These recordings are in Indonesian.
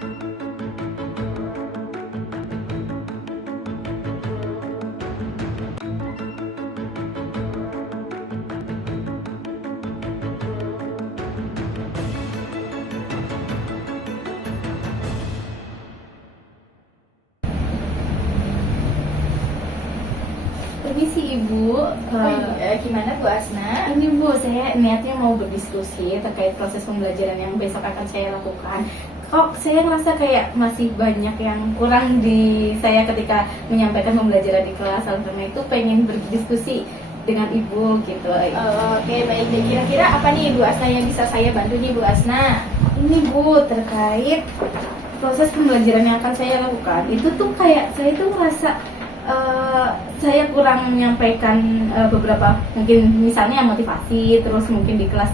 Permisi Ibu, Gimana Bu Asna? ini Bu, saya niatnya mau berdiskusi terkait proses pembelajaran yang besok akan saya lakukan. Kok saya ngerasa kayak masih banyak yang kurang di saya ketika menyampaikan pembelajaran di kelas. Oleh karena itu pengen berdiskusi dengan Ibu gitu. Oke, baik. Dan kira-kira apa nih Bu Asna yang bisa saya bantu nih Bu Asna? Ini Bu, terkait proses pembelajaran yang akan saya lakukan, itu tuh kayak saya tuh ngerasa saya kurang menyampaikan beberapa, mungkin misalnya motivasi, terus mungkin di kelas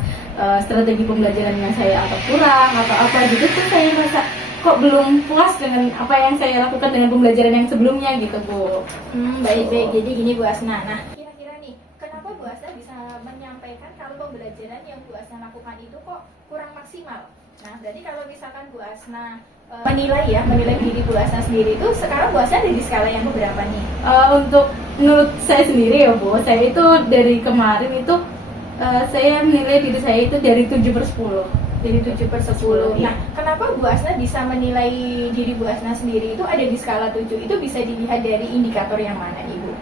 strategi pembelajaran yang saya anggap kurang atau apa gitu tuh saya merasa kok belum puas dengan apa yang saya lakukan dengan pembelajaran yang sebelumnya gitu Bu. Baik. Jadi gini Bu Asna. Nah, kira-kira nih, kenapa Bu Asna bisa menyampaikan kalau pembelajaran yang Bu Asna lakukan itu kok kurang maksimal? Nah, berarti kalau misalkan Bu Asna menilai diri Bu Asna sendiri itu sekarang Bu Asna ada di skala yang berapa nih? Untuk menurut saya sendiri ya Bu, saya itu dari kemarin itu saya menilai diri saya itu dari 7/10. Dari 7/10. Iya. Nah, kenapa Bu Asna bisa menilai diri Bu Asna sendiri itu ada di skala 7? Itu bisa dilihat dari indikator yang mana nih Bu?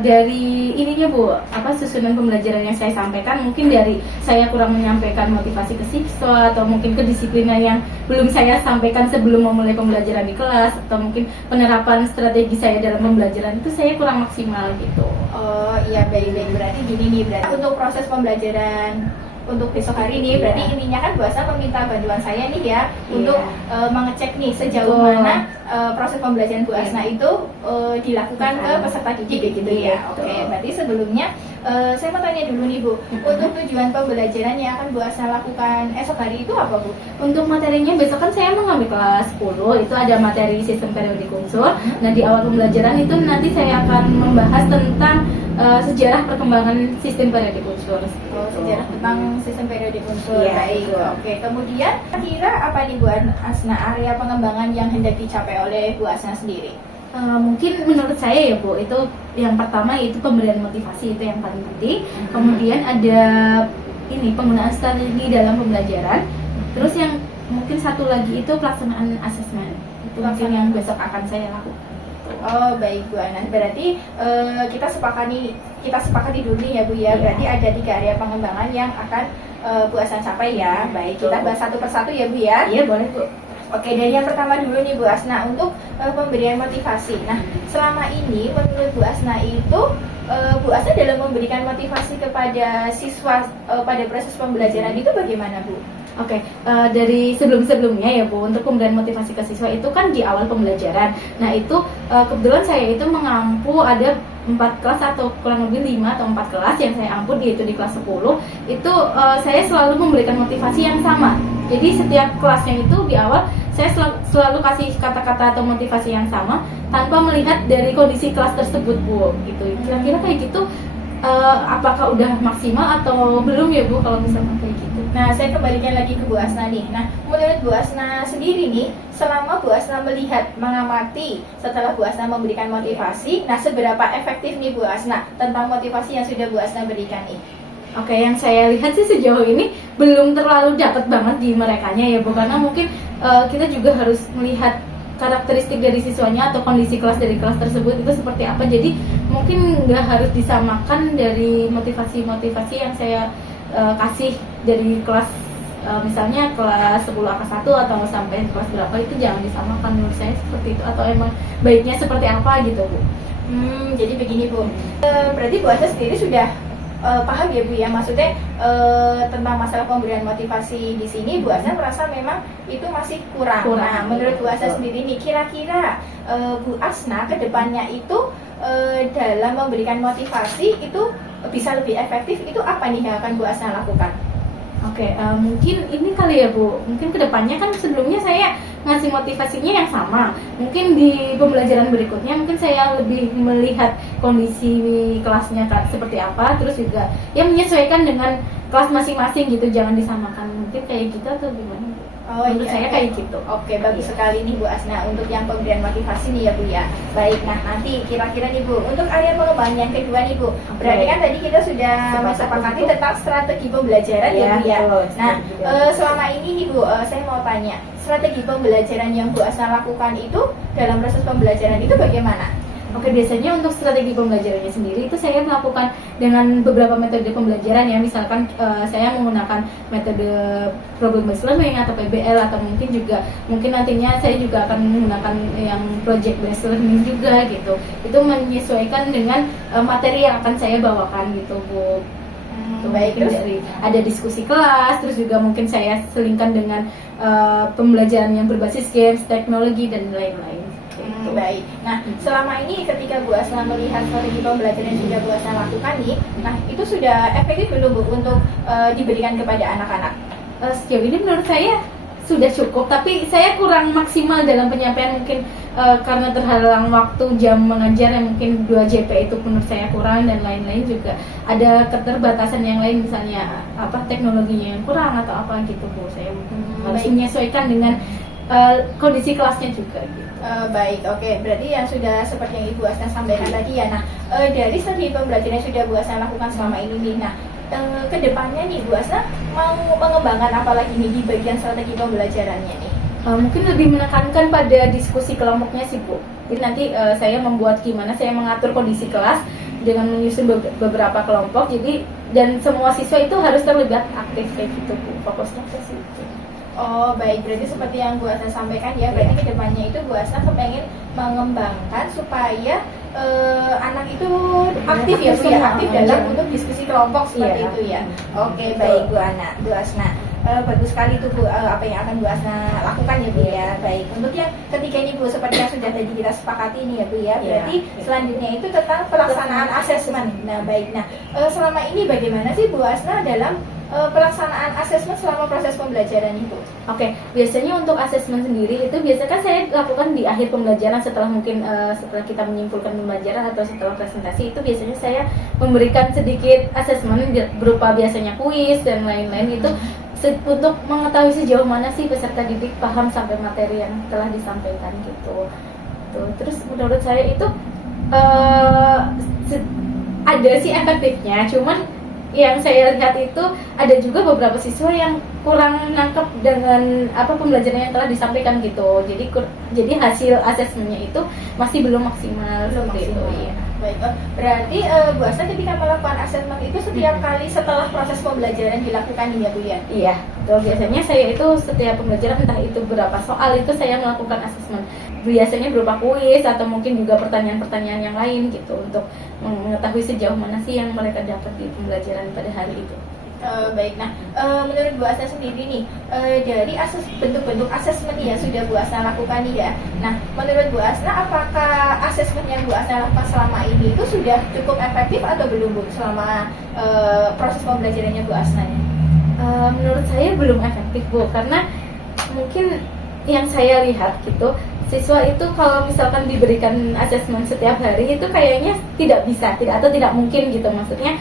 Dari ininya Bu, susunan pembelajaran yang saya sampaikan, mungkin dari saya kurang menyampaikan motivasi ke siswa atau mungkin kedisiplinan yang belum saya sampaikan sebelum memulai pembelajaran di kelas, atau mungkin penerapan strategi saya dalam pembelajaran itu saya kurang maksimal gitu. Oh iya, baik. Berarti gini nih, berarti untuk proses pembelajaran untuk besok hari ini, berarti intinya kan Bu Asna meminta bantuan saya nih ya untuk mengecek nih sejauh mana proses pembelajaran Bu Asna itu dilakukan ke peserta didik gitu ya. Oke, berarti sebelumnya saya mau tanya dulu nih Bu, untuk tujuan pembelajaran yang akan Bu Asna lakukan esok hari itu apa Bu? Untuk materinya besok kan saya mengambil kelas 10, itu ada materi sistem periodik unsur. Nah, di awal pembelajaran itu nanti saya akan membahas tentang sejarah perkembangan sistem periodik unsur. Sejarah tentang sistem periodik unsur. Iya, Baik. betul. Oke, kemudian kira apa nih Bu Asna area pengembangan yang hendak dicapai oleh Bu Asna sendiri? Mungkin menurut saya ya Bu, itu yang pertama itu pemberian motivasi, itu yang paling penting. Kemudian ada ini penggunaan strategi dalam pembelajaran. Terus yang mungkin satu lagi itu pelaksanaan asesmen. Itu mungkin yang besok akan saya lakukan. Oh baik Bu Ana, berarti kita sepakati dulu nih ya Bu ya. Berarti ada 3 area pengembangan yang akan Bu Asna capai ya. Baik, kita bahas satu persatu ya Bu ya. Iya boleh Bu. Oke, dari yang pertama dulu nih Bu Asna, untuk pemberian motivasi. Nah, selama ini menurut Bu Asna itu Bu Asna dalam memberikan motivasi kepada siswa pada proses pembelajaran itu bagaimana Bu? Oke, dari sebelum-sebelumnya ya Bu, untuk pemberian motivasi ke siswa itu kan di awal pembelajaran. Nah itu kebetulan saya itu mengampu ada 4 kelas atau kurang lebih 5 atau 4 kelas yang saya ampu, yaitu di kelas 10. Itu saya selalu memberikan motivasi yang sama. Jadi setiap kelasnya itu di awal saya selalu kasih kata-kata atau motivasi yang sama tanpa melihat dari kondisi kelas tersebut Bu. Gitu. Kira-kira kayak gitu, apakah udah maksimal atau belum ya Bu kalau misalnya kayak gitu? Nah, saya kembalikan lagi ke Bu Asna nih. Nah, menurut Bu Asna sendiri nih, selama Bu Asna melihat, mengamati setelah Bu Asna memberikan motivasi, nah seberapa efektif nih Bu Asna tentang motivasi yang sudah Bu Asna berikan nih? Oke, yang saya lihat sih sejauh ini belum terlalu dapat banget di merekanya ya Bu, karena mungkin kita juga harus melihat karakteristik dari siswanya atau kondisi kelas dari kelas tersebut itu seperti apa. Jadi mungkin nggak harus disamakan dari motivasi-motivasi yang saya kasih dari kelas misalnya kelas 10 angka 1 atau sampai kelas berapa, itu jangan disamakan menurut saya seperti itu, atau emang baiknya seperti apa gitu Bu. Jadi begini Bu, berarti Bu Asna sendiri sudah paham ya Bu ya, maksudnya tentang masalah pemberian motivasi di sini Bu Asna merasa memang itu masih kurang. Nah, menurut Bu Asna sendiri nih, kira-kira Bu Asna ke depannya itu dalam memberikan motivasi itu bisa lebih efektif, itu apa nih yang akan Bu Asna lakukan? Oke, mungkin ini kali ya Bu, mungkin kedepannya kan sebelumnya saya ngasih motivasinya yang sama. Mungkin di pembelajaran berikutnya mungkin saya lebih melihat kondisi kelasnya seperti apa, terus juga ya menyesuaikan dengan kelas masing-masing gitu, jangan disamakan, mungkin kayak gitu atau gimana? Oh, Menurut saya kayak gitu. Oke, bagus Iya. sekali nih Bu Asna untuk yang pemberian motivasi nih ya Bu ya. Baik, nah nanti kira-kira nih Bu, untuk area pengembangan yang kedua nih Bu. Berarti kan tadi kita sudah sepakati tentang strategi pembelajaran ya Bu ya. betul. Nah, selama ini nih Bu, saya mau tanya, strategi pembelajaran yang Bu Asna lakukan itu dalam proses pembelajaran itu bagaimana? Oke, biasanya untuk strategi pembelajarannya sendiri itu saya melakukan dengan beberapa metode pembelajaran ya. Misalkan saya menggunakan metode problem based learning atau PBL, atau mungkin nantinya saya juga akan menggunakan yang project based learning juga gitu. Itu menyesuaikan dengan materi yang akan saya bawakan gitu, Bu. Baik, Mungkin terus dari ada diskusi kelas, terus juga mungkin saya selingkan dengan pembelajaran yang berbasis games, teknologi dan lain-lain. Baik. Nah, selama ini ketika Bu Asna melihat strategi pembelajaran yang sudah Bu Asna lakukan nih, nah itu sudah efektif belum Bu untuk diberikan kepada anak-anak? Sejauh ini menurut saya sudah cukup, tapi saya kurang maksimal dalam penyampaian, mungkin karena terhalang waktu jam mengajar yang mungkin 2 JP itu menurut saya kurang, dan lain-lain juga ada keterbatasan yang lain, misalnya teknologinya yang kurang atau apa gitu Bu. Saya mungkin harus Baik. menyesuaikan dengan kondisi kelasnya juga gitu. Baik, oke. Berarti yang sudah seperti yang Ibu Asna sampaikan tadi ya. Nah, dari strategi pembelajaran yang sudah Bu Asna lakukan selama ini nih, nah ke depannya nih Bu Asna mau mengembangkan apa lagi nih di bagian strategi pembelajarannya nih? Mungkin lebih menekankan pada diskusi kelompoknya sih Bu. Jadi nanti saya membuat gimana saya mengatur kondisi kelas dengan menyusun beberapa kelompok. Jadi dan semua siswa itu harus terlibat aktif kayak gitu Bu. Fokusnya ke situ. Oh baik, berarti seperti yang Bu Asna sampaikan ya, berarti kedepannya itu Bu Asna kepengen mengembangkan supaya anak itu aktif ya Bu ya, aktif dalam untuk diskusi kelompok seperti Iya. itu ya. Oke baik Bu Asna, bagus sekali itu Bu, apa yang akan Bu Asna lakukan ya Bu ya. Baik, untuk yang ketiga ini Bu, seperti yang sudah tadi kita sepakati ini ya Bu ya, berarti selanjutnya itu tentang pelaksanaan asesmen. Nah baik, selama ini bagaimana sih Bu Asna dalam pelaksanaan asesmen selama proses pembelajaran itu? Oke, biasanya untuk asesmen sendiri itu biasanya kan saya lakukan di akhir pembelajaran, setelah setelah kita menyimpulkan pembelajaran atau setelah presentasi, itu biasanya saya memberikan sedikit asesmen berupa biasanya kuis dan lain-lain itu untuk mengetahui sejauh mana sih peserta didik paham sampai materi yang telah disampaikan gitu. Tuh. Terus menurut saya itu ada sih efektifnya, cuman yang saya lihat itu ada juga beberapa siswa yang kurang nangkep dengan pembelajaran yang telah disampaikan gitu. Jadi hasil asesmennya itu masih belum maksimal seperti itu. Iya. Baik, berarti Bu Asna ketika melakukan asesmen itu setiap kali setelah proses pembelajaran dilakukan ya Bu ya? Iya, betul. Biasanya saya itu setiap pembelajaran entah itu berapa soal itu saya melakukan asesmen. Biasanya berupa kuis atau mungkin juga pertanyaan-pertanyaan yang lain gitu untuk mengetahui sejauh mana sih yang mereka dapat di pembelajaran pada hari itu. Baik, menurut Bu Asna sendiri nih, dari bentuk-bentuk asesmen yang sudah Bu Asna lakukan nih ya. Nah, menurut Bu Asna, apakah asesmen yang Bu Asna lakukan selama ini itu sudah cukup efektif atau belum Bu selama proses pembelajarannya Bu Asna? Menurut saya belum efektif Bu, karena mungkin yang saya lihat gitu, siswa itu kalau misalkan diberikan asesmen setiap hari itu kayaknya tidak mungkin gitu. Maksudnya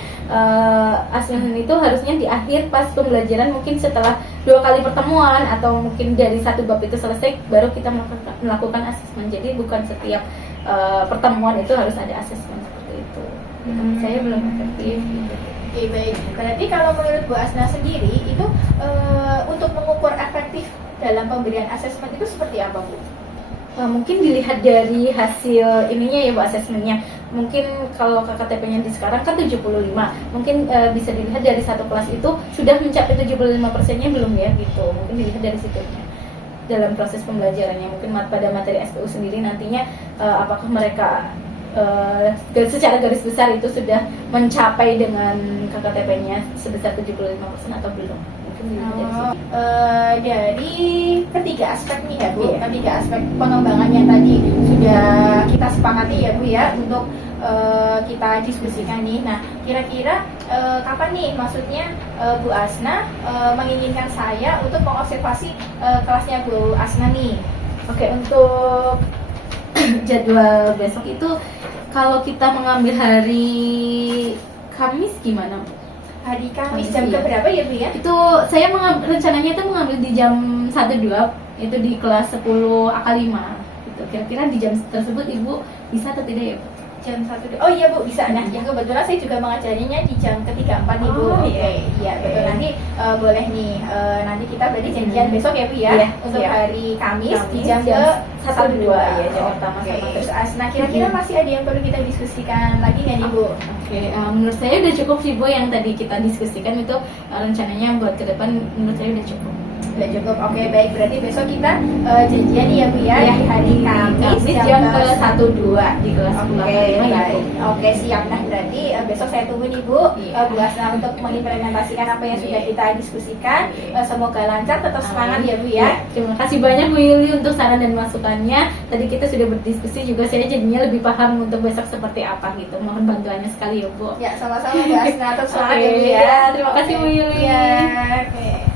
asesmen itu harusnya di akhir pas pembelajaran, mungkin setelah 2 kali pertemuan atau mungkin dari 1 bab itu selesai baru kita melakukan asesmen. Jadi bukan setiap pertemuan itu harus ada asesmen seperti itu. Saya belum efektif gitu. Oke baik, berarti kalau menurut Bu Asna sendiri itu untuk mengukur efektif dalam pemberian asesmen itu seperti apa Bu? Mungkin dilihat dari hasil ininya ya Bu, asesmennya. Mungkin kalau KKTP-nya di sekarang kan 75, mungkin bisa dilihat dari satu kelas itu sudah mencapai 75%-nya belum ya gitu. Mungkin dilihat dari situnya dalam proses pembelajarannya. Mungkin pada materi SPU sendiri nantinya apakah mereka secara garis besar itu sudah mencapai dengan KKTP-nya sebesar 75% atau belum. Dari ketiga aspek nih ya Bu, ketiga aspek pengembangan yang tadi sudah kita sepakati ya Bu ya untuk kita diskusikan nih. Nah kira-kira kapan nih maksudnya Bu Asna menginginkan saya untuk mengobservasi kelasnya Bu Asna nih? Oke, untuk jadwal besok itu kalau kita mengambil hari Kamis gimana Bu? Hari Kamis Kamis, jam iya. berapa ya Bu ya? Itu saya rencananya itu mengambil di jam 1-2, itu di kelas 10 AK5 gitu. Kira-kira di jam tersebut Ibu bisa atau tidak ya, Bu? Jam 1. Oh iya Bu, bisa. Nah, yang kebetulan saya juga mengajarinya di jam ke-3, 4 nih Bu. Oh, Oke, iya. iya betul. Oke. Nanti boleh nih, nanti kita berarti janjian besok ya Bu ya, Iya, untuk siap. hari Kamis di Kamis, jam jam ke-1-2 ya, jam pertama Oke. sama Terus nah kira-kira masih ada yang perlu kita diskusikan lagi nggak nih Bu? Oke, menurut saya udah cukup sih Bu, yang tadi kita diskusikan itu rencananya buat ke depan menurut saya udah cukup. Udah cukup. Oke, baik. Berarti besok kita janjian nih ya Bu ya, Iya, di hari Kamis jam ke-1-2 di kelas 10 Oke, AK5 ya, baik. Bu. Oke, siap. Nah, berarti besok saya tunggu nih Bu, Iya. Bu Asna untuk mengimplementasikan apa yang sudah Iya. kita diskusikan. Iya. Semoga lancar, tetap semangat Amin. ya Bu ya. Terima kasih banyak Bu Yuli untuk saran dan masukannya. Tadi kita sudah berdiskusi juga, saya jadinya lebih paham untuk besok seperti apa gitu. Mohon bantuannya sekali ya Bu. Ya, sama-sama Bu Asna. Tetap semangat Oke, ya Bu ya. ya, terima kasih, Bu Yuli. Ya, oke.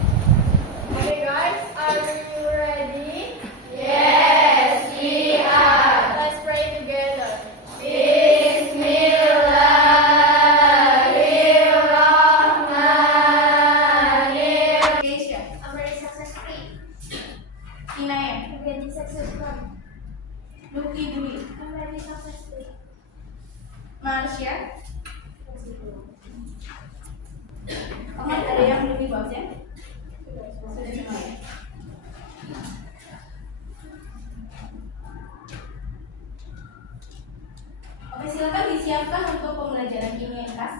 Oke guys, are you ready? Yes, we are. Let's pray together. Bismillahirrahmanirrahim. I'm very successful. Inaya, I'm very successful. Luki Dwi, I'm very successful. Marsha. Oke, ada yang belum dibahas ya? Sudah semua ya? Oke, silakan disiapkan untuk pembelajaran kimia kelas.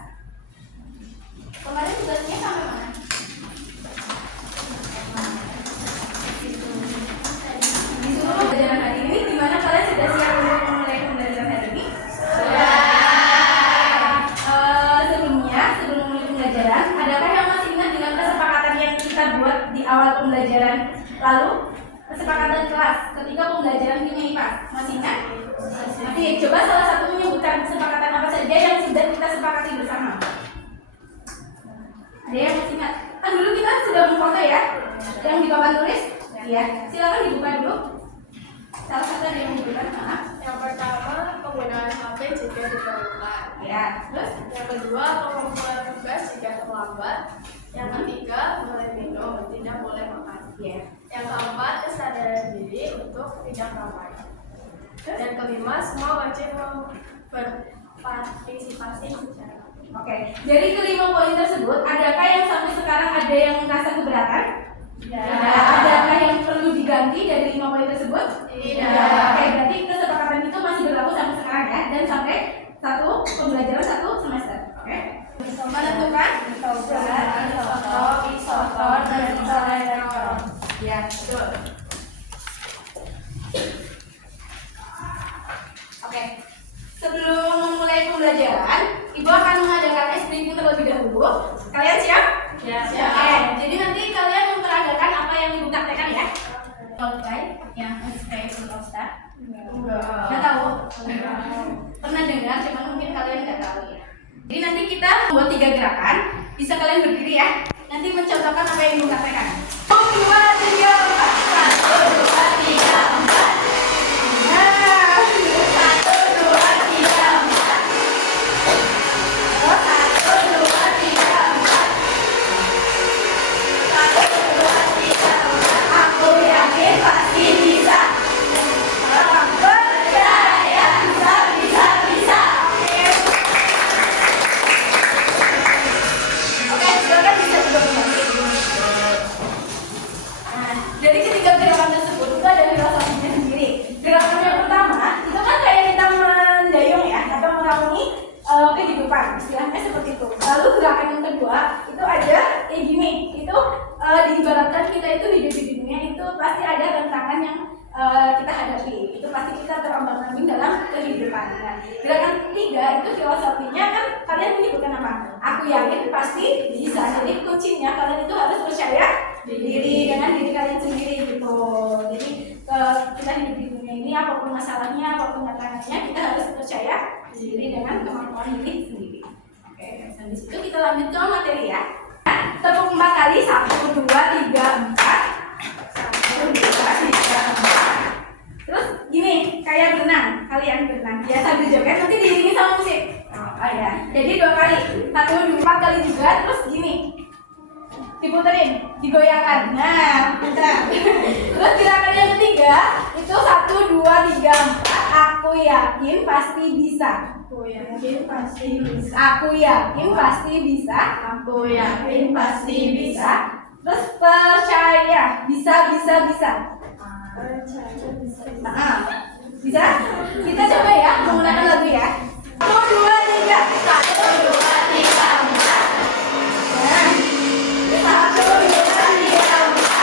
Kemarin tugasnya sampai mana? Disuruh pembelajaran hari ini, di mana kalian sudah siap untuk memulai pembelajaran hari ini? Sebelum memulai pembelajaran, adakah yang masih ingat dengan kesepakatan yang kita buat di awal pembelajaran lalu? Kesepakatan kelas ketika pembelajaran kimia IPA, masih ingat? Masih. Coba salah satu menyebutkan kesepakatan apa saja yang sudah kita sepakati bersama. Ada yang masih ingat? Kan dulu kita sudah memfoto ya, yang di papan tulis. Iya, silakan dibuka dulu. Salah satu ada yang menyebutkan, maaf. Yang pertama, penggunaan HP jika diperlukan. Ya, terus? Yang kedua, pengumpulan tugas jika terlambat. Yang ketiga, boleh minum, tidak boleh makan. Iya. Yang keempat, kesadaran diri untuk tidak ramai. Yang kelima, semua wajib berpartisipasi secara aktif. Oke, dari kelima poin tersebut, adakah yang sampai sekarang ada yang merasa keberatan? Tidak. Adakah yang perlu diganti dari 5 poin tersebut? Tidak. Oke, berarti kesepakatan itu masih berlaku sampai sekarang ya, dan sampai pembelajaran 1 semester. Oke. Menentukan isoton, dan elektron. Ya, betul. Oke. Sebelum memulai pembelajaran, Ibu akan mengadakan ice breaking terlebih dahulu. Kalian siap? Ya. Oke, jadi nanti kalian memperagakan apa yang Ibu praktekkan ya. Oke, yang SPF Ustaz. Nggak tahu? Pernah dengar, cuman mungkin kalian nggak tahu ya. Jadi nanti kita buat 3 gerakan. Bisa kalian berdiri ya. Nanti mencontohkan apa yang Ibu praktekkan. 1, 2, 3, 4. 1, 2, 3, 4. Nah, 1, 2, 3, 4. Terus 1, 2, 3, 4. 1, 2, 3, 4. Aku yakin pasti bisa. Orang percaya bisa. Oke, silakan bisa juga membantu. Nah, dari ketiga gerakan tersebut itu ada filosofinya sendiri. Gerakan yang pertama itu kan kayak kita mendayung ya, atau meraungi kehidupan, istilahnya seperti itu. Lalu gerakan yang kedua itu ada kayak gini, itu diibaratkan kita itu hidup di dunia itu pasti ada tantangan yang kita hadapi, itu pasti kita terombang-ambing dalam kehidupan. Nah, gerakan ketiga itu filosofinya kan kalian menyebutkan apa? Aku yakin pasti bisa. Jadi kuncinya kalian itu harus percaya diri dengan diri kalian sendiri gitu. Jadi kita hidup di dunia ini apapun masalahnya, apapun tantangannya, kita harus percaya diri dengan kemampuan diri sendiri. Oke, habis itu kita lanjut ke materi ya. Tepuk 4 kali, 1, 2, 3, 4. 1, 2, 3, 4. Terus gini, kayak berenang, kalian berenang. Ya sambil joget nanti diiringi sama musik. Oh ya. Jadi 2 kali, 1, 2, 4 kali juga, terus gini, diputerin, digoyangkan. Nah, pintar. Terus gerakan yang ketiga itu 1, 2, 3, 4. Aku yakin pasti bisa. Aku yakin pasti bisa. Aku yakin pasti bisa. Aku yakin pasti bisa. Terus percaya, bisa. Percaya bisa. Nah, bisa? Kita coba ya menggunakan lagu ya. 1, 2, 3. 1, 2, 3, 4. Nah, 1, 2, 3, 4.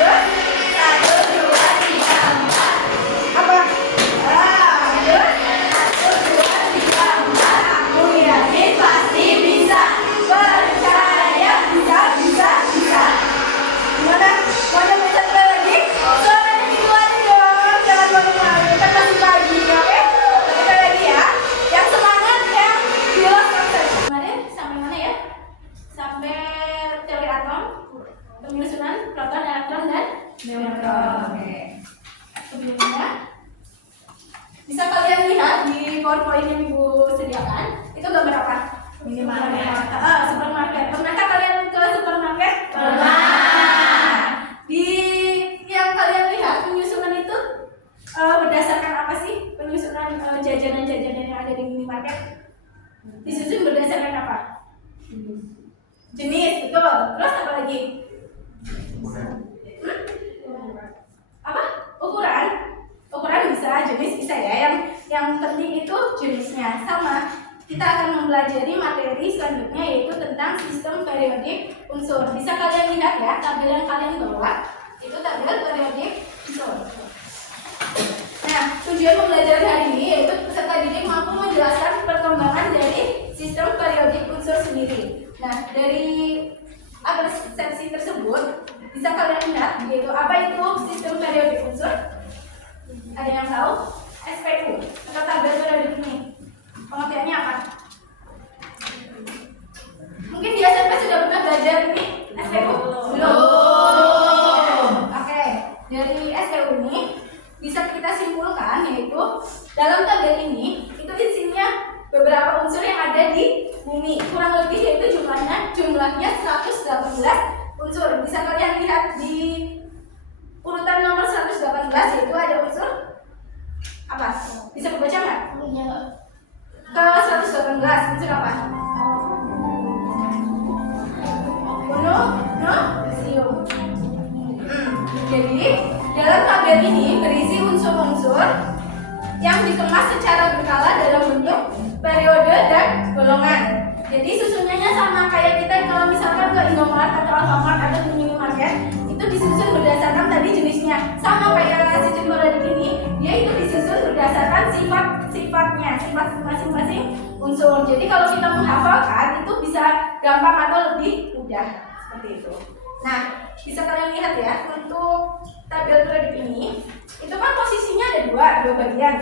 Terus 1, 2, 3, 4. apa? Terus 1, 2, 3, 4. aku yakin Pasti bisa. percaya bisa. Gimana? Mau nyoba satu lagi? Suaranya dikeluarin dong, jangan malu-malu, kan masih pagi, oke? Kita lagi ya. Yang semangat, yang jelas konsep. Kemarin sampai mana ya? Sampai teori atom, penyusunan proton, elektron, dan neutron. Oke. Sebelumnya bisa kalian lihat di PowerPoint yang Ibu sediakan. Itu gambar apa? Minimarket. Supermarket. Pernahkah kalian ke supermarket? Pernah. Di yang kalian lihat penyusunan itu berdasarkan apa sih? Penyusunan jajanan-jajanan yang ada di minimarket disusun berdasarkan apa? Jenis, betul. Terus apa lagi? Apa? Ukuran? Ukuran bisa, jenis bisa ya. Yang penting itu jenisnya sama. Kita akan mempelajari materi selanjutnya yaitu tentang sistem periodik unsur. Bisa kalian lihat ya, tabel yang kalian bawa itu tabel periodik unsur. Nah, tujuan pembelajaran hari ini yaitu peserta didik mampu menjelaskan perkembangan dari sistem periodik unsur sendiri. Nah, dari persepsi tersebut bisa kalian lihat yaitu apa itu sistem periodik unsur? Ada yang tahu? SPU atau tabel periodik ini. Pengertiannya apa? Mungkin di SMP sudah pernah belajar ini SPU? Belum. Oke, dari SPU ini bisa kita simpulkan yaitu dalam tabel ini itu isinya beberapa unsur yang ada di bumi. Kurang lebih yaitu jumlahnya 118 unsur. Bisa kalian lihat di urutan nomor 118 yaitu ada unsur apa? Bisa dibaca nggak? Ke 118 unsur apa? Magnesium. Jadi dalam tabel ini berisi unsur-unsur yang dikemas secara berkala dalam bentuk periode dan golongan. Jadi susunannya sama kayak kita kalau misalkan ke Indomaret atau Alfamart atau ke minimarket itu disusun berdasarkan tadi jenisnya. Sama kayak sistem periodik ini, dia itu disusun berdasarkan sifat-sifatnya, sifat masing-masing unsur. Jadi kalau kita menghafalkan itu bisa gampang atau lebih mudah seperti itu. Nah, bisa kalian lihat ya untuk tabel periodik ini, itu kan posisinya ada dua bagian.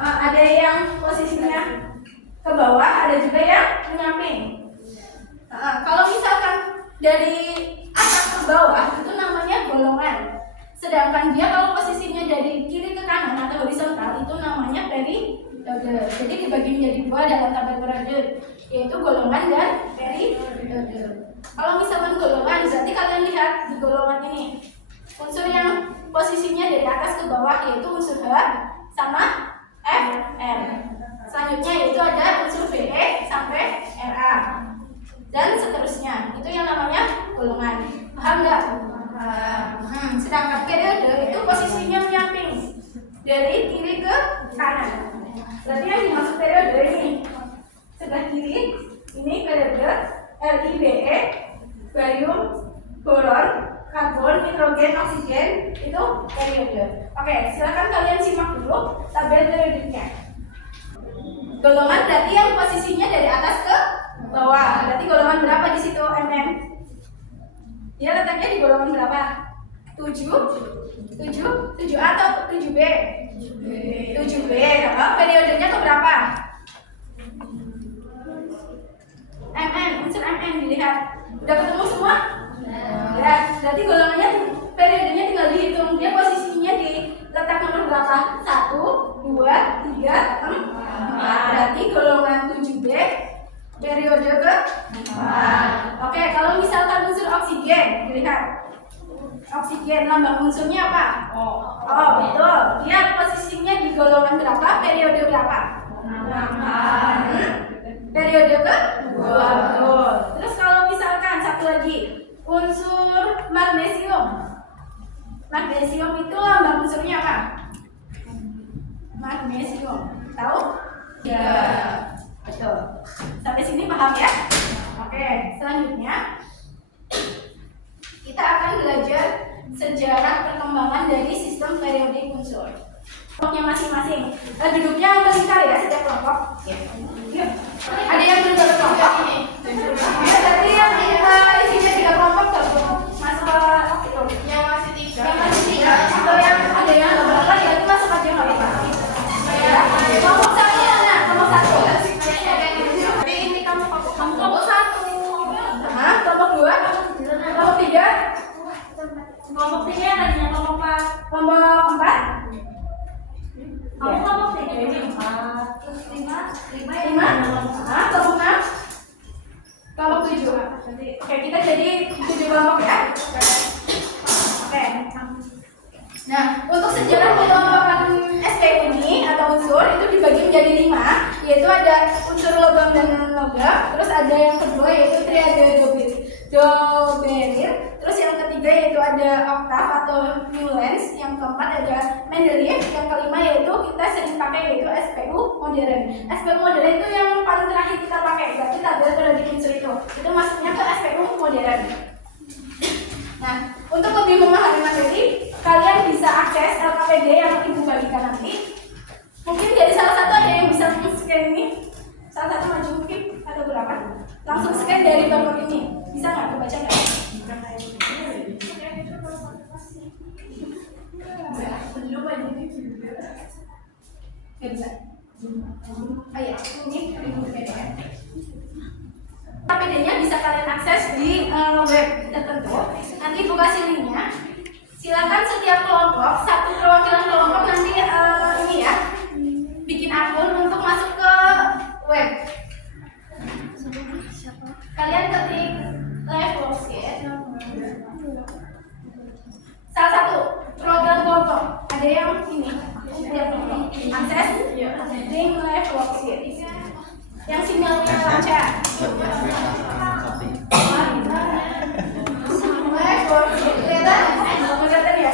Ada yang posisinya ke bawah, ada juga yang menyamping. Kalau misalkan dari atas ke bawah itu namanya golongan. Sedangkan dia kalau posisinya dari kiri ke kanan atau horizontal itu namanya periode. Jadi dibagi menjadi dua dalam tabel periodik, yaitu golongan dan periode. Kalau misalkan golongan, berarti kalian lihat di golongan ini unsur yang posisinya dari atas ke bawah yaitu unsur H sama Fr. Selanjutnya yaitu ada unsur Be sampai Ra dan seterusnya. Itu yang namanya golongan. Paham nggak? Sedangkan periode itu posisinya menyamping dari kiri ke kanan. Berarti yang dimaksud periode ini sebelah kiri ini periode Libe, barium, boron, karbon, nitrogen, oksigen itu periode. Oke, silakan kalian simak dulu tabel periodiknya. Golongan berarti yang posisinya dari atas ke bawah. Berarti golongan berapa di situ, MM? Dia letaknya di golongan berapa? 7 atau 7B? 7B. Periodenya ke berapa? MM, unsur MM dilihat. Udah ketemu semua? Ya, berarti golongannya periodenya tinggal dihitung. Dia posisinya di letak nomor berapa? 1, 2, 3, 4. Berarti golongan 7B periode ke-4. Oke, kalau misalkan unsur oksigen, dilihat. Oksigen lambang unsurnya apa? Oh, betul. Lihat posisinya di golongan berapa? Periode berapa? Periode ke-2. Betul. Terus kalau misalkan satu lagi, unsur magnesium. Magnesium itu lambang unsurnya apa? Magnesium. Tahu? Ya. Betul. Sampai sini paham ya? Oke, selanjutnya kita akan belajar sejarah perkembangan dari sistem periodik unsur. Kelompoknya masing-masing. Duduknya melingkar ya setiap kelompok. Yuk. Ada yang belum satu kelompok? Tapi yang isinya 3 kelompok masuk ke itu. Yang masih 3. Yang masih 3. Atau yang ada yang berapa ya itu masuk aja nggak apa-apa. Ya. Kelompok 1 mana? Kelompok 1. Tapi ini kamu Kelompok 1. Hah? Kelompok 2? Kelompok 3? Kelompok 3 tadinya kelompok 4. Kelompok 4? Kamu kelompok 3 ini 4. 5? Hah? Kelompok 6? Kelompok 7? Oke, kita jadi 7 kelompok ya. Oke. Nah, untuk sejarah pengelompokan SPU ini atau unsur itu dibagi menjadi 5, yaitu ada unsur logam dan non-logam, terus ada yang kedua yaitu triade doberyl, terus yang ketiga yaitu ada oktav atau Newlands, yang keempat ada Mendeleev, yang kelima yaitu kita sering pakai yaitu SPU modern. SPU modern itu yang paling terakhir kita pakai, berarti tabel periode unsur itu masuknya ke SPU modern. Nah, untuk lebih memahami materi, kalian bisa akses LKPD yang ibu bagikan nanti. Mungkin dari salah satu ada yang bisa scan ini. Salah satu maju mungkin ada berapa? Langsung scan dari barcode ini. Bisa nggak? Kebaca nggak? Belum aja nggak bisa. Ayo, ini PDF. LKPD-nya bisa kalian akses di web tertentu. Nanti ibu kasih linknya. Silakan setiap kelompok, satu perwakilan kelompok nanti ini ya, bikin akun untuk masuk ke web. Kalian ketik live worksheet. Salah satu perwakilan kelompok ada yang ini, setiap kelompok akses link live worksheet. Yang sinyalnya lancar. Live worksheet, kelihatan? Kelihatan ya?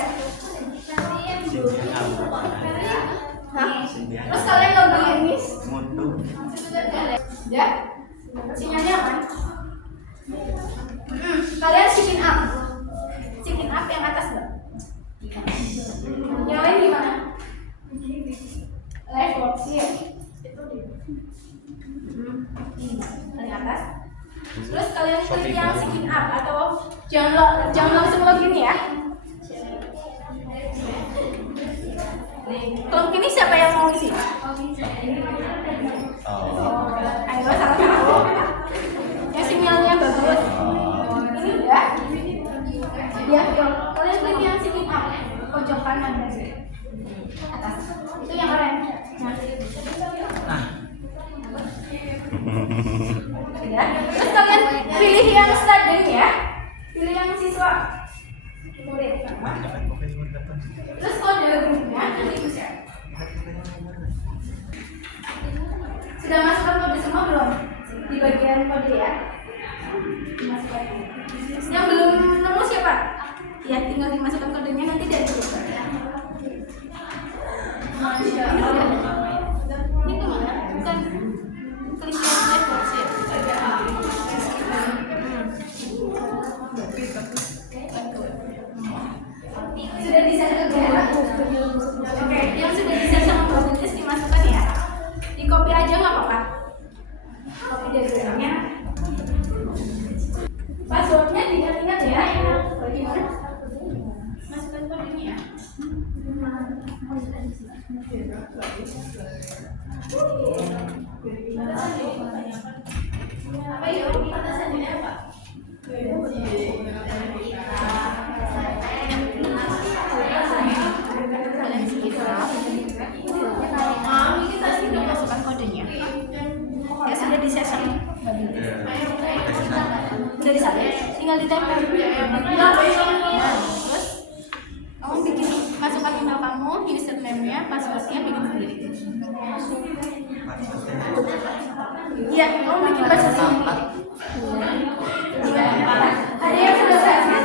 Terus kalian login ini? Ya? Sinyalnya aman? Kalian sign up. Sign up yang atas enggak? Yang lain gimana? Live worksheet. Di atas. Terus kalian klik yang sign up atau jangan langsung login ya. Kelompok ini siapa yang mau isi? Ayo sama-sama. Yang sinyalnya bagus. Ini udah. Ya, kalian klik yang sign up pojok kanan atas. Itu yang orange. Ya. Terus kalian pilih yang student ya, pilih yang siswa murid. Terus kode grupnya nanti bisa. Sudah masukkan kode semua belum? Di bagian kode ya. Dimasukkan. Yang belum nemu siapa? Ya tinggal dimasukkan kodenya nanti dari grup. Ini kemana? Bukan klik yang live worksheet. Sudah bisa kerja? Oke, yang sudah bisa sama Mbak dimasukkan ya. Di copy aja nggak apa-apa. Copy dari belakangnya. Passwordnya diingat-ingat ya. Bagaimana? Masukkan kodenya ya. Apa ya? Batasannya apa? tinggal ditempel. Nah, terus kamu bikin, masukkan email kamu, username-nya, password-nya bikin sendiri. Iya, kamu bikin password sendiri. Iya. Ada yang sudah selesai?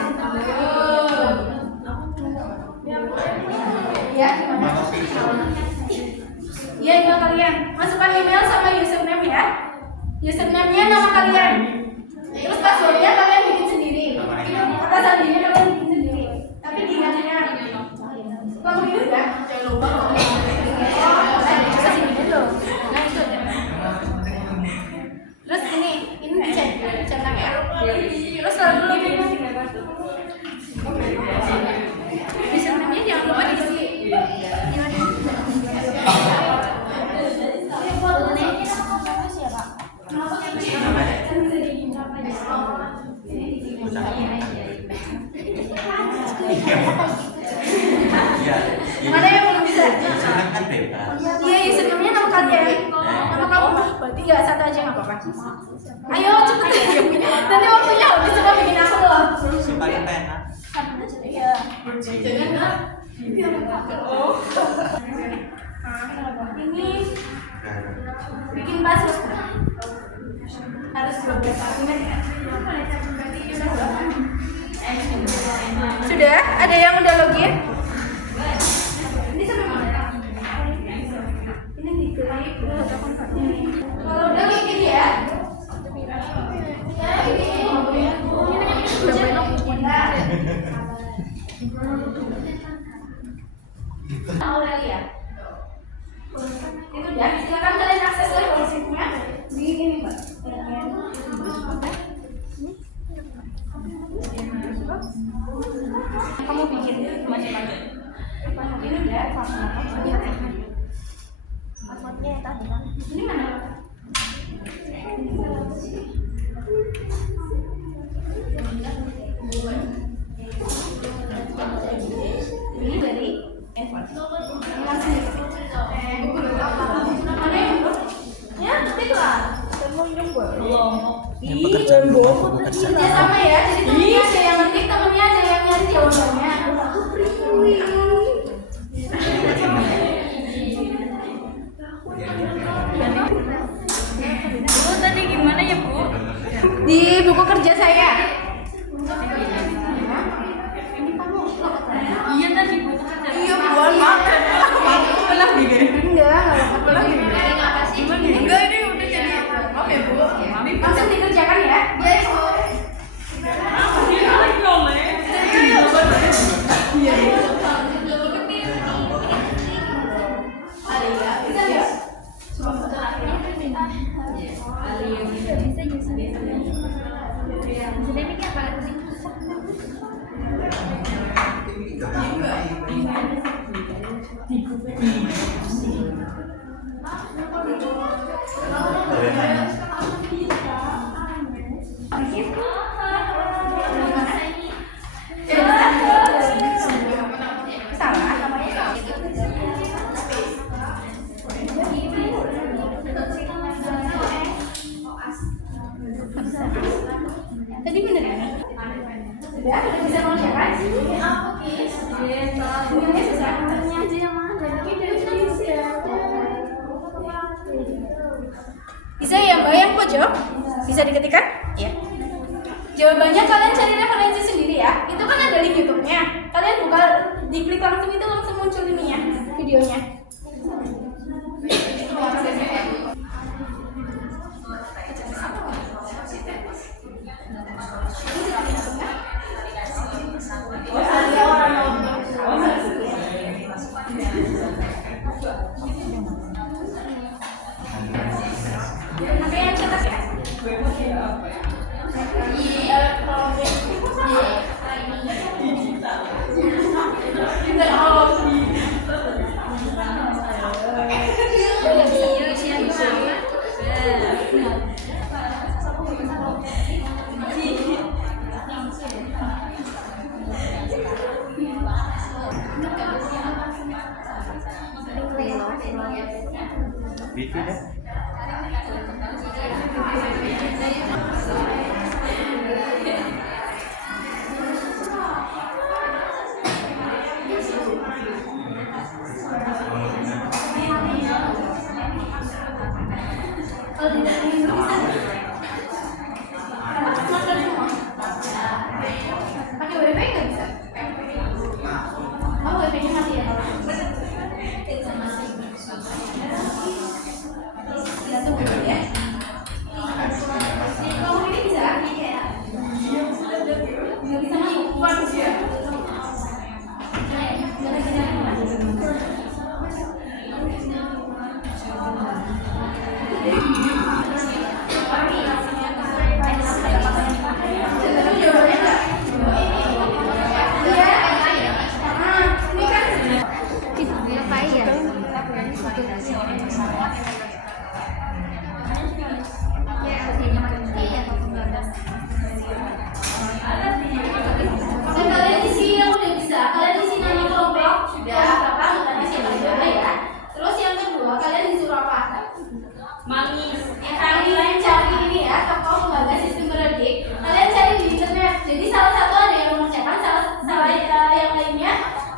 Ya, gimana? Iya, email kalian. Masukkan email sama username ya. Username-nya nama kalian. Terus password-nya kalian bikin sendiri. Kata sandinya kalian bikin sendiri. Tapi diingat-ingat. Kamu ingat ya? Jangan lupa. Kasih dulu. Nah, itu. Terus ini dicetak ya. Terus lalu lagi. Username-nya jangan lupa diisi. Mana yang belum bisa? Kan bebas. Iya, username-nya nama kalian. Nama kamu berarti nggak satu aja nggak apa-apa. Ayo cepet ya. Nanti waktunya habis coba bikin aku loh. Supaya enak. Iya. Oh. Ini bikin password harus 12 argumen ya. Sudah? Ada yang udah login? Ini sampai mana? Ini diklik. Kalau udah login ya. Aurelia. Itu udah. Silakan kalian akses leadership-nya di ini, Mbak. Kamu bikin macam-macam. Ini udah passwordnya tadi kan. Ini mana? Ini dari Edward. Mana yang belum? Ya, itu lah. Kerja sama ya, jadi temennya ada yang ngetik, temennya ada yang nyari jawabannya. Bu, tadi gimana ya, Bu? Di buku kerja saya. Ini kamu. Iya tadi buku kerja. Iya, buan makan. Belah nih kan? Enggak belah nih. Enggak, ini udah jadi. Oke, Bu. Langsung dikerjakan ya. Iya, Bu. Tadi bener ya? Sudah bisa mengerjakan? Semuanya susah. Ini aja yang mana? Bisa ya Mbak yang pojok? Bisa diketikkan? Iya. Jawabannya kalian cari referensi sendiri ya. Itu kan ada link YouTube-nya. Kalian buka, diklik langsung itu langsung muncul ininya, videonya. Gitu deh.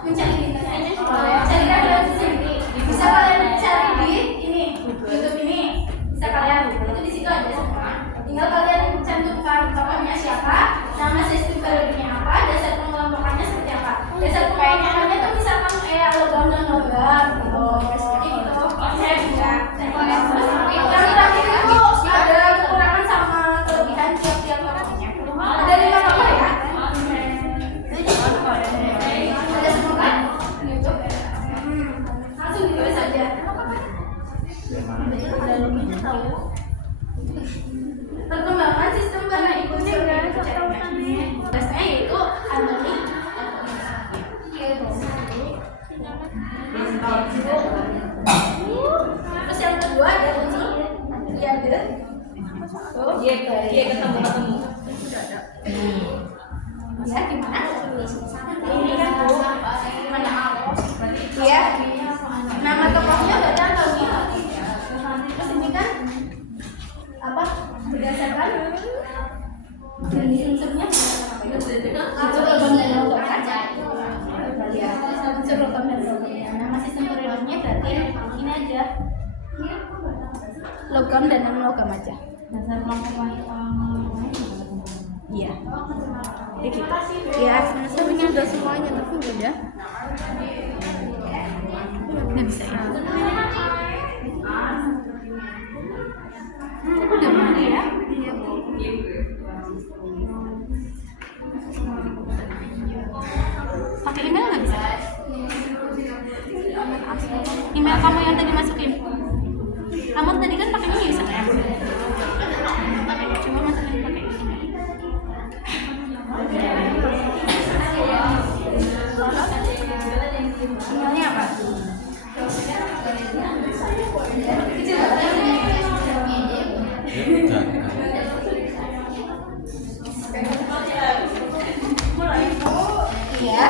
mencari di internet, cari referensi sendiri. Bisa kalian cari di ini YouTube ini, bisa kalian itu di situ ada semua. Tinggal kalian cantumkan tokohnya siapa, nama sistem value-nya apa, dasar pengelompokannya seperti apa. Dasar pengelompokannya tuh misalkan kayak logam dan logam gitu. Seperti itu. Saya juga. Yang terakhir itu ada kekurangan sama kelebihan tiap-tiap tokohnya. Ada 5 tokoh ya. Ada semua kan? YouTube. Langsung ditulis aja. Dalamnya tahu. Perkembangan sistem karena ikutnya udah tesnya itu Anthony terus yang kedua ada unsur Riade dia ketemu ya gimana ini kan mana ya nama tokohnya berarti Anthony terus ini kan apa berdasarkan jenis unsurnya unsur logam dan logam kaca ya unsur logam dan logam nama sistem periodenya berarti ini aja logam dan non logam aja dasar iya jadi gitu ya sebenarnya udah semuanya tapi udah nggak bisa ya udah mana ya? Pakai email nggak bisa? Email kamu yang tadi masukin. Kamu tadi kan pakainya Instagram. Coba masukin pakai emailnya apa? Kecil banget. Iya.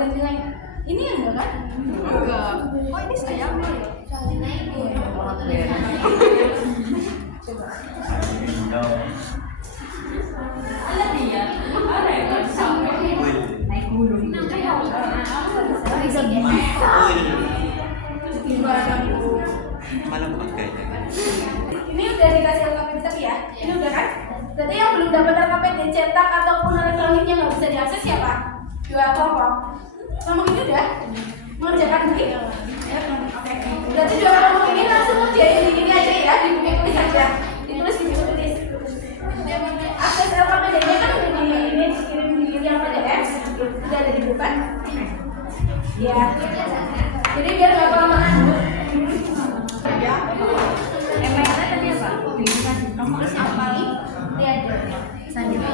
Ganti lagi. Ini enggak kan? Enggak. Oh ini saya ambil. Ada dia. Naik gunung. Malam kayaknya. Ini udah dikasih LKP tapi ya? Ini udah kan? Berarti yang belum dapat LKP dicetak ataupun elektroniknya nggak bisa diakses siapa? Dua kelompok. Kelompok ini udah mengerjakan begini. Oke. Berarti dua kelompok ini langsung ngerjain di ini aja ya, di buku tulis aja. Ditulis di buku tulis. Akses LKP-nya kan udah di ini dikirim di yang PDF, udah ada di buku kan? Ya. Jadi biar nggak kelamaan. Ya. Emangnya tadi apa? Terus yang paling dia ada selanjutnya.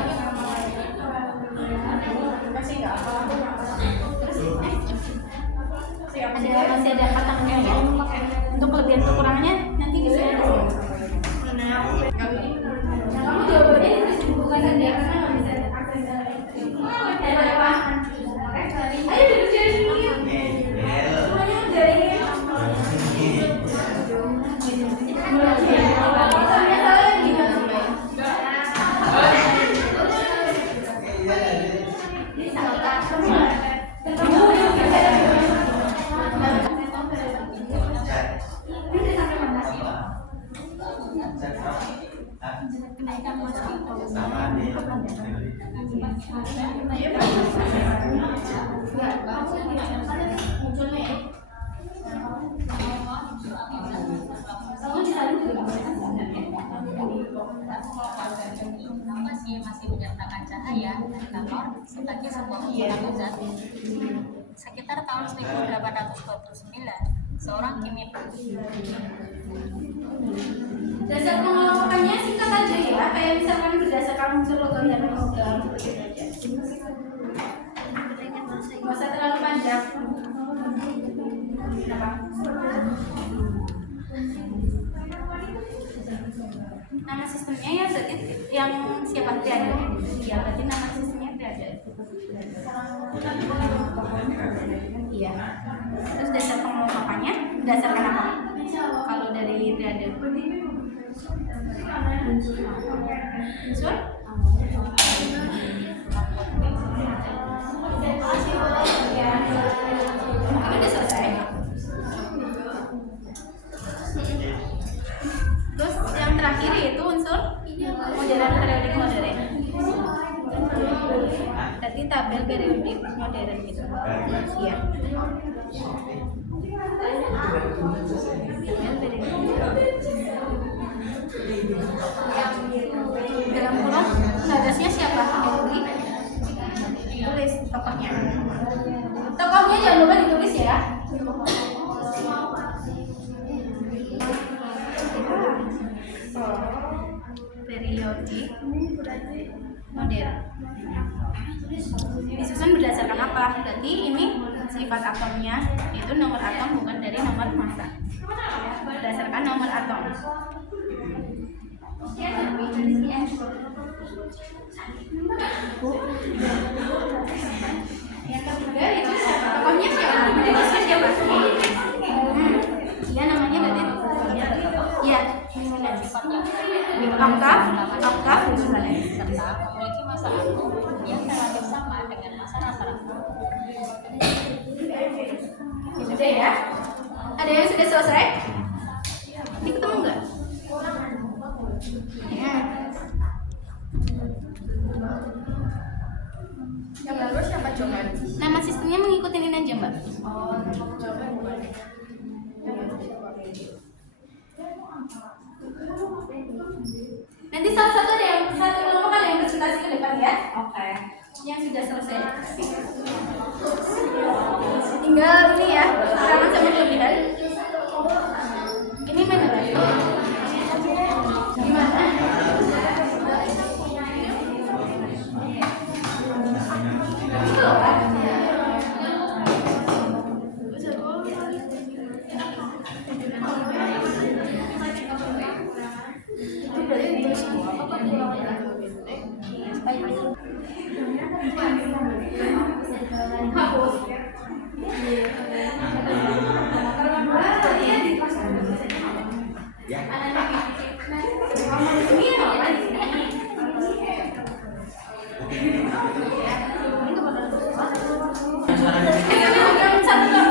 Masih ada kata-katanya ya. Untuk kelebihan kekurangannya nanti bisa ada. Kamu jawabannya ditulis di buku kan saja karena nggak bisa akses. Ayo dikerjain dulu. Semuanya ngerjain. Masih menyertakan cahaya dari kantor sebagai sebuah ukuran zat. Sekitar tahun 1829, seorang kimia. Dasar pengelompokannya singkat aja ya, kayak misalkan berdasarkan unsur logam dan logam seperti itu aja. Nggak usah terlalu panjang. Kenapa? Nama sistemnya ya berarti yang siapa Triade? Iya berarti nama sistemnya Triade. Iya. Terus dasar pengelompokannya berdasarkan apa? Kalau dari Triade unsur berarti tabel periodik modern gitu. Iya. Dalam kurung penggagasnya siapa? Tulis tokohnya. Tokohnya jangan lupa ditulis ya. Periodik modern. Disusun berdasarkan apa? Berarti ini sifat atomnya, yaitu nomor atom bukan dari nomor massa. Berdasarkan nomor atom. Yang ketiga itu siapa? Tokohnya siapa? Penulisnya siapa? Iya namanya berarti. Iya. Oktav, oktav serta memiliki massa atom yang relatif sama dengan massa rata-rata. Sudah ya? Ada yang sudah selesai? Ini ketemu nggak? Ya. Yang lalu siapa Joman? Nama sistemnya mengikuti ini aja mbak. Oh, Joman bukan. Nanti satu-satu ada yang satu kelompok ada yang presentasi ke depan ya. Oke. Yang sudah selesai. Tinggal ini ya, kekurangan sama kelebihan. Ini mana mbak? Gimana?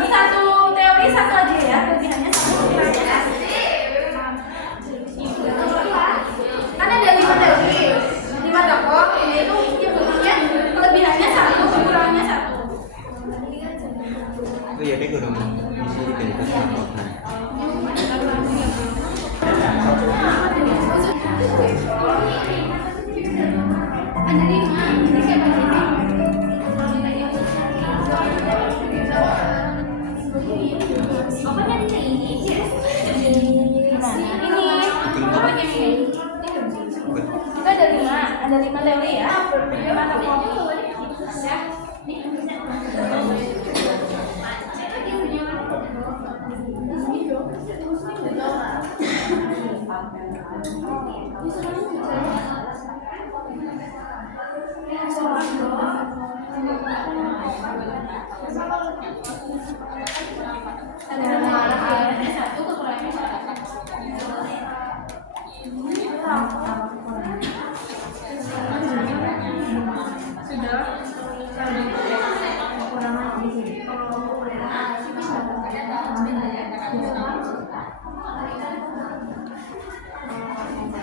Satu teori satu aja ya, kelebihannya satu. Kan ada 5 teori, 5 tokoh, yaitu yang kelebihannya satu, kekurangannya satu. Oh iya, dia kudu misi identitas kelompoknya. Ada 5, ini siapa sih? Apa tadi ini? Kita ada 5 teori ya. 5 tokoh. Ya. Ada kelebihannya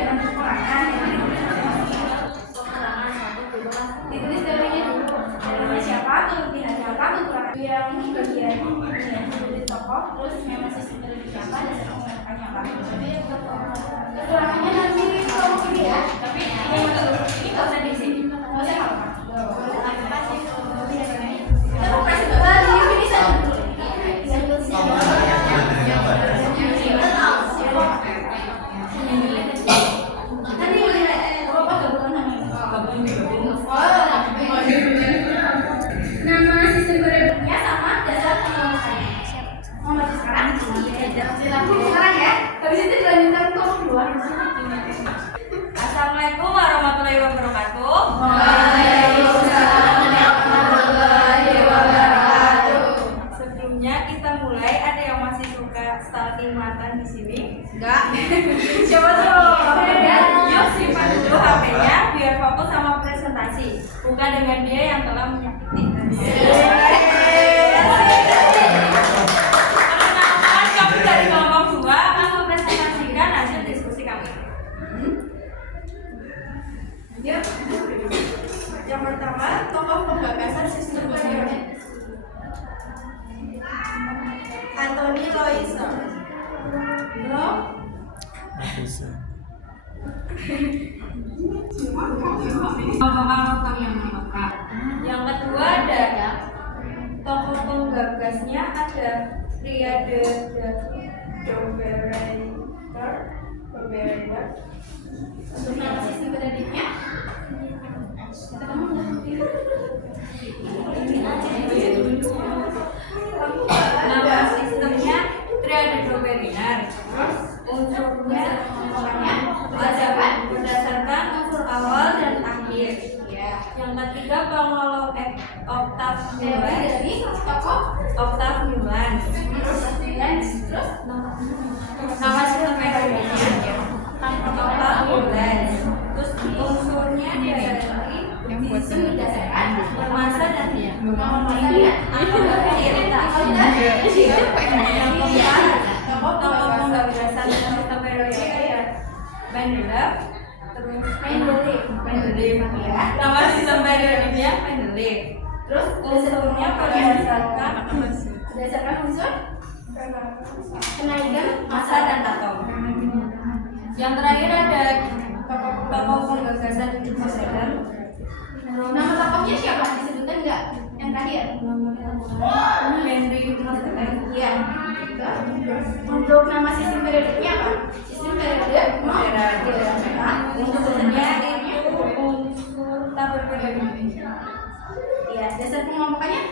satu, kekurangannya satu. Ditulis teorinya dulu. Teorinya siapa, kelebihannya apa, kekurangannya yang bagian ini ya, dari tokoh, terus yang masih sebenarnya siapa, dan kekurangannya apa. Kekurangannya nanti kalau ini ya, tapi ini nggak usah diisi, nggak usah apa. Kita mau kasih di finisan dulu. Nanti apa gabungan nama sistem periodiknya sama dasar penolakannya. Mau baca sekarang? Iya, sekarang ya. Habis itu dilanjutkan ke kedua. Assalamualaikum warahmatullahi wabarakatuh. Waalaikumsalam warahmatullahi wabarakatuh. Sebelumnya kita mulai, ada yang masih suka stalking mantan di sini? Enggak. Siapa tuh? Yuk simpan dulu HP-nya biar fokus sama presentasi. Bukan dengan dia yang telah menyakiti. Perkenalkan, kami dari kelompok 2 akan mempresentasikan hasil diskusi kami. Kelompok yang melekat. Yang kedua ada tokoh penggagasnya, ada Friade Dobereiter. Untuk nama sistem periodiknya Nama sistemnya Friade Dobereiter. Terus unsurnya ada berdasarkan unsur awal dan akhir. Yang ketiga pengelola oktav bulan. dari tokoh Oktav bulan. terus Nama sistem periodiknya oktav bulan. Terus unsurnya dari sistem berdasarkan masa dan masanya cerita. Tokoh penggagas sistem periodiknya ya Mendeleev. Terus Mendeleev ya. Nama sistem periodiknya Mendeleev. Terus unsurnya berdasarkan unsur kenaikan massa dan atom. Yang terakhir ada tokoh penggagasan modern. nama tokohnya siapa disebutkan nggak yang terakhir Henry Moseley. iya untuk nama sistem periodiknya apa sistem periode modern Unsurnya itu unsur tabel periodik. iya dasar pengelompokannya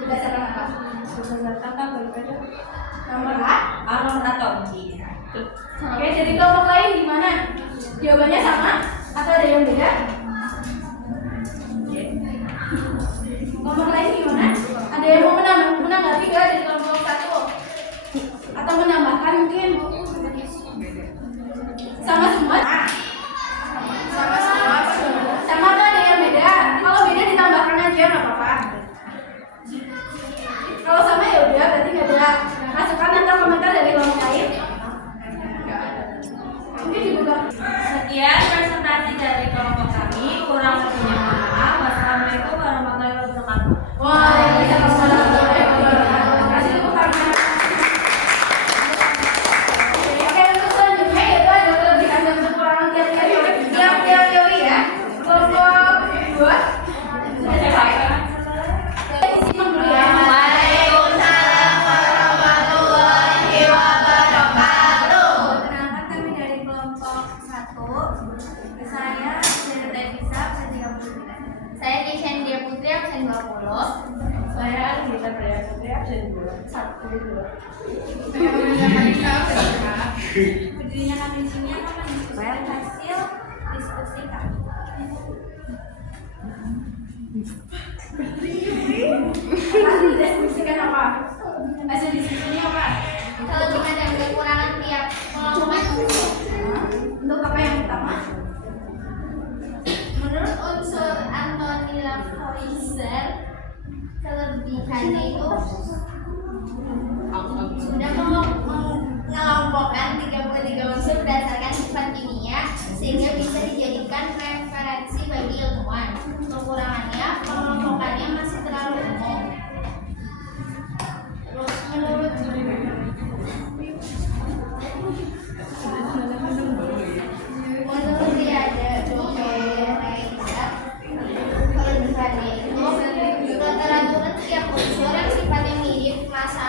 berdasarkan apa Berdasarkan tabel periodik. nomor A Nomor atom. oke jadi kelompok lain gimana jawabannya sama atau ada yang beda kelompok lain gimana ada yang mau menanggapi nggak dari kelompok satu atau menambahkan mungkin sama semua Sama semua. sama tuh ada yang beda kalau beda ditambahkan aja nggak apa-apa kalau sama ya udah berarti nggak ada masukan atau komentar dari kelompok lain mungkin dibuka Sekian presentasi dari kelompok kami. Kurang lebihnya mohon maaf. Wassalamualaikum warahmatullahi wabarakatuh. Waalaikumsalam warahmatullahi wabarakatuh. Terima kasih tepuk tangan. Oke, untuk selanjutnya yaitu ada kelebihan dan kekurangan tiap teori ya. Kelompok kedua sudah selesai. Isi dulu ya. Perkenalkan kami dari kelompok 1. Saya Janet Devisa, absen 39. Saya Kishan Dia Putri, absen 20. Saya Argita Priya Putri, absen 1. Berdirinya kami di sini akan mendiskusikan hasil diskusi kami. Hasil diskusikan apa? Hasil diskusinya apa? Kelebihan dan kekurangan tiap kelompok. Untuk apa yang pertama? Menurut unsur Anthony Lavoisier, kelebihannya itu sudah mengelompokkan 33 unsur berdasarkan sifat kimia sehingga bisa dijadikan referensi bagi ilmuwan. Kekurangannya, pengelompokannya masih terlalu umum. Terus menurut dia ada Dobereiter, kelebihannya itu rata-rata tiap unsur yang sifatnya mirip massa.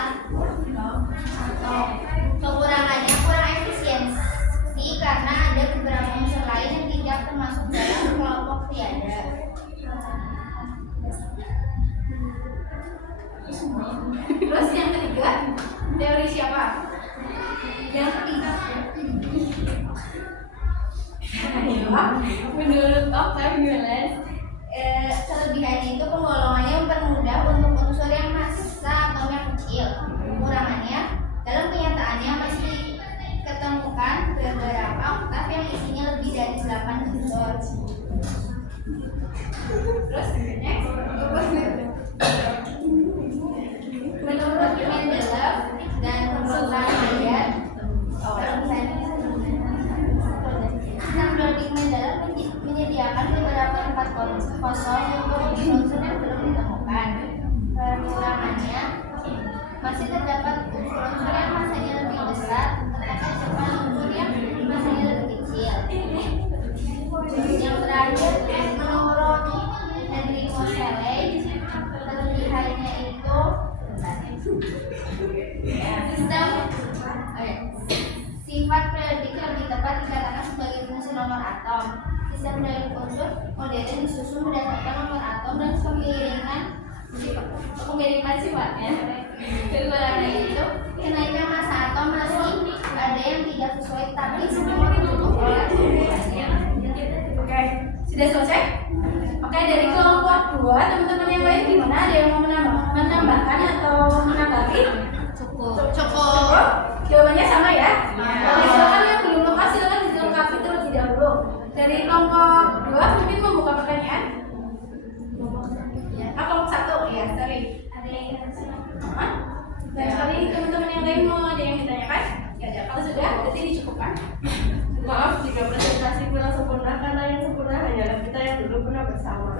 Kekurangannya kurang efisiensi karena ada beberapa unsur lain yang tidak termasuk dalam kelompok triada. Terus yang ketiga, teori siapa? Yang ketiga, Menurut Octave Mullens, kelebihannya itu penggolongannya mempermudah untuk unsur yang massa atau yang kecil. Kekurangannya, dalam kenyataannya masih ketemukan beberapa oktav yang isinya lebih dari 8 unsur. terus next, Menurut Mendeleev dan Sultan Mayer, sistem periodik Mendeleev menyediakan beberapa tempat kosong untuk unsur yang belum ditemukan. Kekurangannya, masih terdapat unsur yang masanya lebih besar, terdapat unsur yang masanya lebih kecil. Sistem sifat periodik lebih tepat dikatakan sebagai fungsi nomor atom. Sistem periodik unsur modern disusun berdasarkan nomor atom dan pengiriman sifatnya. Kekurangan itu kenaikan massa atom masih ada yang tidak sesuai, tapi semua didukung oleh keunggulannya. Oke, sudah selesai? Oke, dari kelompok 2, teman-teman yang lain gimana? Ada yang mau menambahkan atau menambahi? Cukup. Jawabannya sama ya? Oke, silakan yang belum lengkap silakan dilengkapi terlebih dahulu. Dari kelompok 2 mungkin membuka pertanyaan. Kelompok 1 ya, sorry. Ada yang dan kali teman-teman yang lain mau ada yang ditanyakan? Ya ada. Kalau sudah, berarti dicukupkan. Maaf jika presentasi kurang sempurna karena yang sempurna hanyalah kita yang dulu pernah bersama.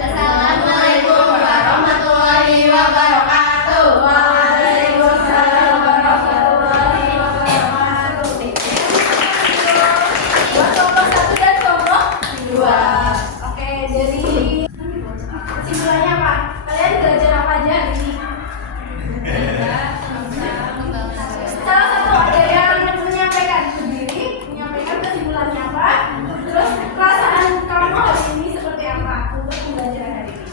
Assalamualaikum warahmatullahi wabarakatuh. Waalaikumsalam warahmatullahi wabarakatuh. Buat kelompok 1 dan kelompok 2. Oke, jadi kesimpulannya apa? Kalian belajar apa aja hari ini? Salah satu ada yang menyampaikan sendiri, menyampaikan kesimpulannya apa, terus perasaan kamu hari ini seperti apa untuk pembelajaran hari ini?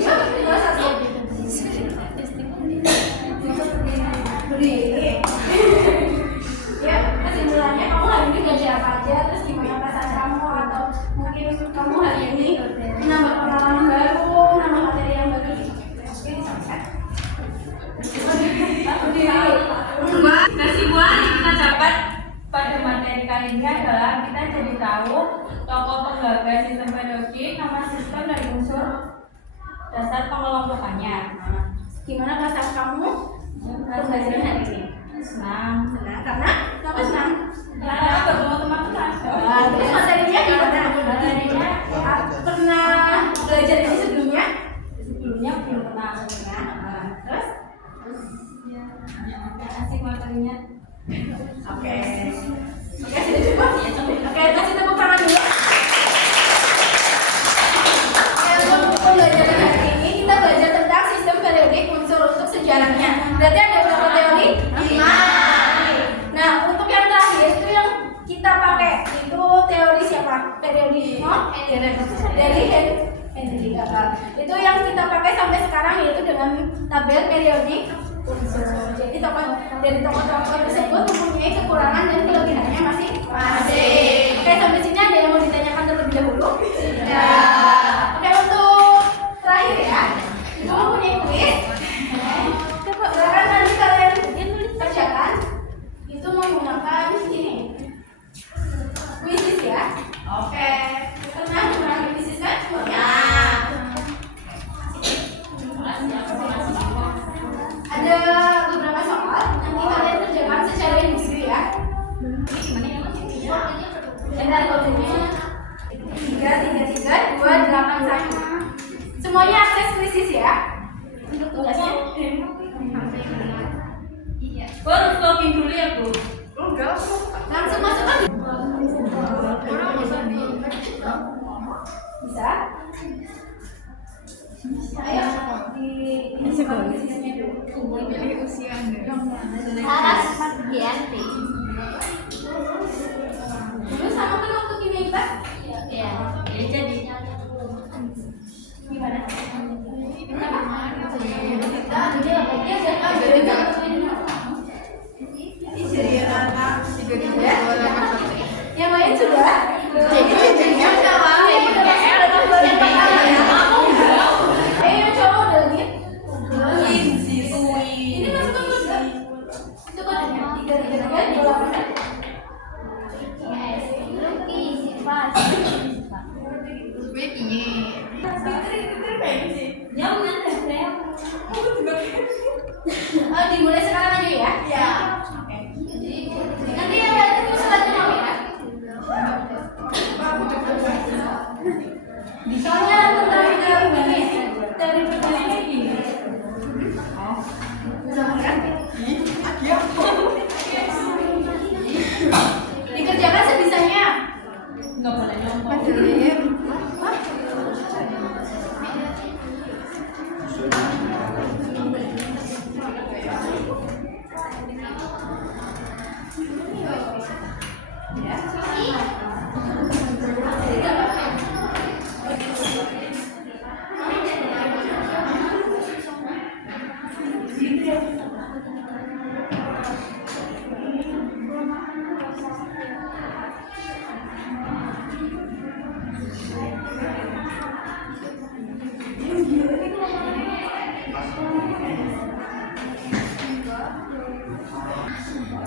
Salah satu. Berdiri. Ya, kesimpulannya kamu hari ini belajar apa aja, terus gimana perasaan kamu, atau mungkin kamu hari ini menambah pengalaman baru, menambah materi yang baru. Oke, disampaikan. Kesimpulan yang kita dapat pada materi kali ini adalah kita jadi tahu tokoh penggagas sistem pedagogik, nama sistem dan unsur dasar pengelompokannya. Gimana perasaan kamu pembelajaran hari ini? Senang. Karena kenapa senang? Karena ketemu teman-teman. Terus materinya gimana? Materinya pernah belajar ini sebelumnya? Sebelumnya belum pernah. Terus? Asik materinya. Oke, sudah cukup? Oke, kasih tepuk tangan dulu. Untuk pembelajaran hari ini kita belajar tentang sistem periodik unsur untuk sejarahnya. Berarti ada berapa teori? 5. Nah, untuk yang terakhir itu yang kita pakai itu teori siapa? Periodisme dari Henry Gagal. Itu yang kita pakai sampai sekarang, yaitu dengan tabel periodik unsur. Jadi dari tokoh-tokoh tersebut mempunyai kekurangan dan kelebihannya masing-masing. Oke, sampai sini ada yang mau ditanyakan terlebih dahulu? Oke, untuk terakhir ya, itu mempunyai kuis. Silakan nanti kalian kerjakan. Itu menggunakan ini kuisis ya. Oke, pernah menggunakan kuisis kan? Ya. Ada beberapa soal, nanti kalian kerjakan secara individu ya. Dan kodenya 333-281. Semuanya akses krisis ya. Untuk tugasnya. Harus login dulu ya, Bu. Langsung masuk aja. Bisa? Ayo ini krisisnya dulu. Saras Dianti. Dulu sama kan waktu kimia IPA? Ya. Jadi Gimana? Yang lain sudah? Ayo coba udah lihat. Ini masukkan juga. Itu kodenya 333-281. Luki, Sifat.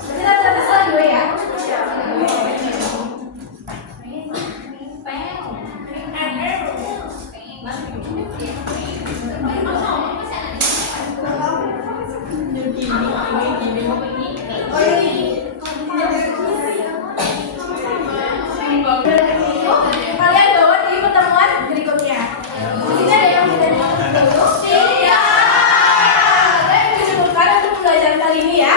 Berarti rata-rata salah 2 ya? Kalian bawa di pertemuan berikutnya. Di sini ada yang tidak dimaksud dulu. Tidak. Saya dicukupkan untuk pembelajaran kali ini ya.